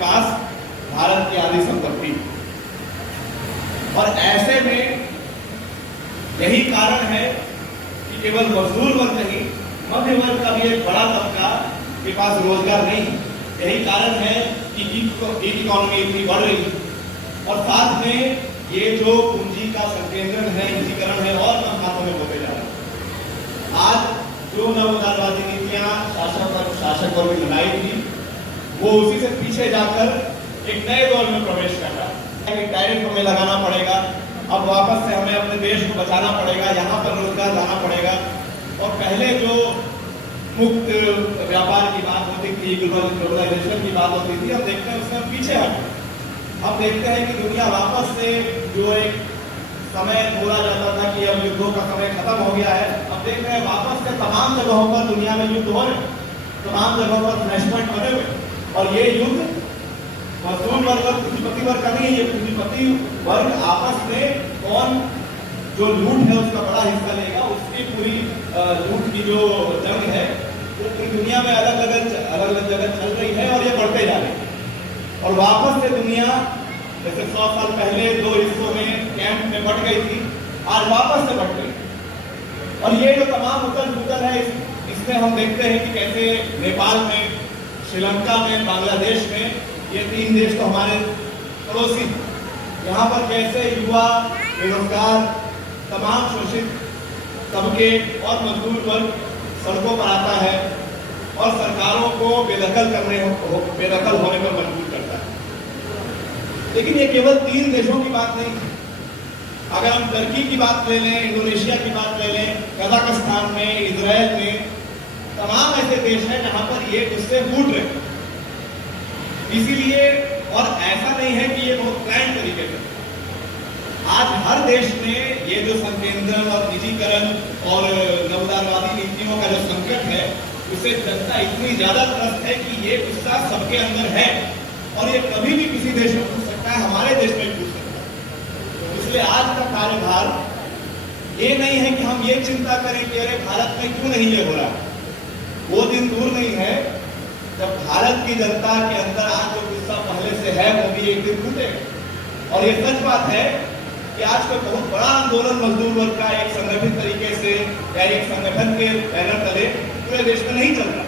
पास भारत की आधी संपत्ति। और ऐसे में यही कारण है कि केवल मजदूर वर्ग नहीं, मध्य वर्ग का भी एक बड़ा तबका के पास रोजगार नहीं। यही कारण है कि गीग इकोनॉमी इतनी बढ़ रही है और साथ में ये जो पूंजी का संकेंद्रण है, निजीकरण है, और कम हाथों में होते जा रहा है। आज जो नवोदारवादी नीतियां शासक वर्ग ने बनाई थी, वो उसी से पीछे जाकर एक नए दौर में प्रवेश कर रहा है। टैरिफ हमें लगाना पड़ेगा, अब वापस से हमें अपने देश को बचाना पड़ेगा, यहाँ पर रोजगार लाना पड़ेगा। और पहले जो मुक्त व्यापार की बात होती थी, ग्लोबलाइजेशन की बात होती थी, अब देखते हैं उसमें पीछे हटे। अब देखते हैं कि दुनिया वापस से जो एक समय बोला जाता था कि अब युद्धों का समय खत्म हो गया है, अब देख रहे हैं वापस से तमाम जगहों पर दुनिया में युद्ध हो रहे, तमाम जगहों पर फ्लैश पॉइंट बने हुए। और ये युद्ध मजदूर वर्ग और पूंजीपति वर्ग का नहीं है, ये पूंजीपति वर्ग आपस में कौन जो लूट है उसका बड़ा हिस्सा लेगा, उसकी पूरी लूट की जो जंग है वो पूरी दुनिया में अलग अलग जगह चल रही है और ये बढ़ते जा रही है। और वापस से दुनिया जैसे 100 साल पहले 2 हिस्सों में कैंप में बट गई थी, आज वापस से बट गई। और ये जो तमाम उथल पुथल है, इसमें हम देखते हैं कि कैसे नेपाल में, श्रीलंका में, बांग्लादेश में, ये 3 देश तो हमारे पड़ोसी, यहाँ पर कैसे युवा, बेरोजगार, तमाम शोषित तबके और मजदूर वर्ग सड़कों पर आता है और सरकारों को बेदखल होने पर मजबूर करता है। लेकिन ये केवल 3 देशों की बात नहीं है। अगर हम टर्की की बात ले लें, इंडोनेशिया की बात ले लें, कजाकिस्तान में, इजराइल में, तमाम ऐसे देश हैं जहां पर ये गुस्से फूट रहे हैं। इसीलिए, और ऐसा नहीं है कि ये बहुत प्लान तरीके से, आज हर देश में ये जो संकेंद्रण और निजीकरण और नवोदारवादी नीतियों का जो संकट है, उसे जनता इतनी ज्यादा त्रस्त है कि ये गुस्सा सबके अंदर है और ये कभी भी किसी देश में पूछ सकता है, हमारे देश में पूछ सकता है। इसलिए आज का कार्यभार ये नहीं है कि हम ये चिंता करें कि अरे भारत में क्यों नहीं ये हो रहा। वो दिन दूर नहीं है जब भारत की जनता के अंदर आज जो गुस्सा पहले से है वो भी एक दिन टूटेगा। और ये सच बात है कि आज कोई बहुत बड़ा आंदोलन मजदूर वर्ग का एक संगठित तरीके से या एक संगठन के बैनर तले पूरे देश में नहीं चल रहा।